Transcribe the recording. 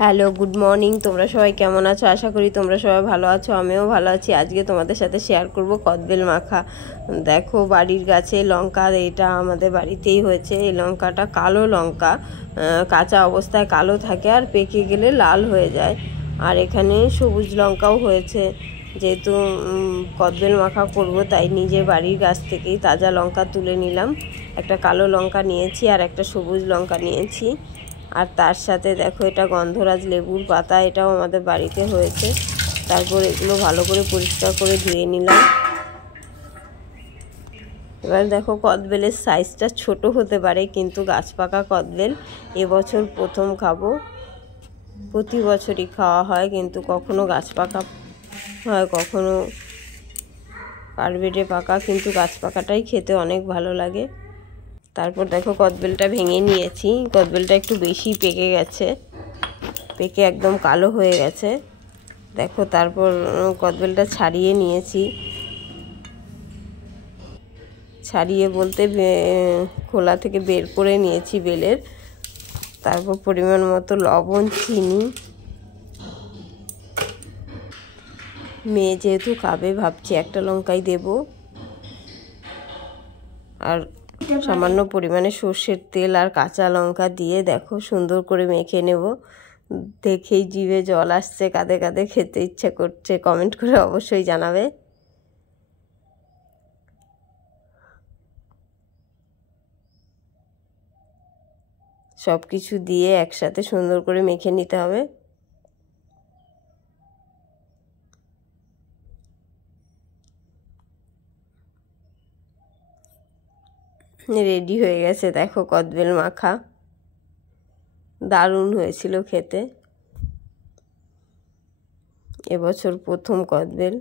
Hello, good morning. তোমরা সবাই কেমন আছো? আশা করি তোমরা সবাই ভালো আছো, আমিও ভালো আছি। আজকে তোমাদের সাথে শেয়ার করব কদবেল মাখা। দেখো, বাড়ির গাছে লঙ্কা, এটা আমাদের বাড়িতেই হয়েছে। এই লঙ্কাটা কালো লঙ্কা, কাঁচা অবস্থায় কালো থাকে আর পেকে গেলে লাল হয়ে যায়। আর এখানে সবুজ লঙ্কাও হয়েছে। যেহেতু কদবেল মাখা করব, তাই নিজের বাড়ির গাছ থেকেই তাজা লঙ্কা তুলে নিলাম। একটা কালো লঙ্কা নিয়েছি আর একটা সবুজ লঙ্কা নিয়েছি। আর তার সাথে দেখো, এটা গন্ধরাজ লেবুর পাতা, এটাও আমাদের বাড়িতে হয়েছে। তারপর এগুলো ভালো করে পরিষ্কার করে ধুয়ে নিলাম। এবার দেখো, কদবেলের সাইজটা ছোট হতে পারে, কিন্তু গাছ পাকা কদবেল এবছর প্রথম খাবো। প্রতি বছরই খাওয়া হয়, কিন্তু কখনো গাছ পাকা হয়, কখনো কার্বেটে পাকা, কিন্তু গাছ পাকাটাই খেতে অনেক ভালো লাগে। তারপর দেখো, কদবেলটা ভেঙে নিয়েছি। কদবেলটা একটু বেশি পেকে গেছে, পেকে একদম কালো হয়ে গেছে। দেখো, তারপর কদবেলটা ছাড়িয়ে নিয়েছি। ছাড়িয়ে বলতে খোলা থেকে বের করে নিয়েছি বেলের। তারপর পরিমাণ মতো লবণ, চিনি, মেয়ে যেহেতু খাবে ভাবছি একটা লঙ্কাই দেব, আর সামান্য পরিমাণে সর্ষের তেল আর কাঁচা লঙ্কা দিয়ে দেখো সুন্দর করে মেখে নেব। দেখেই জিভে জল আসছে, কাঁদে কাঁদে খেতে ইচ্ছে করছে। কমেন্ট করে অবশ্যই জানাবে। সব কিছু দিয়ে একসাথে সুন্দর করে মেখে নিতে হবে। রেডি হয়ে গেছে দেখো কদবেল মাখা। দারুণ হয়েছিল খেতে। এবছর প্রথম কদবেল।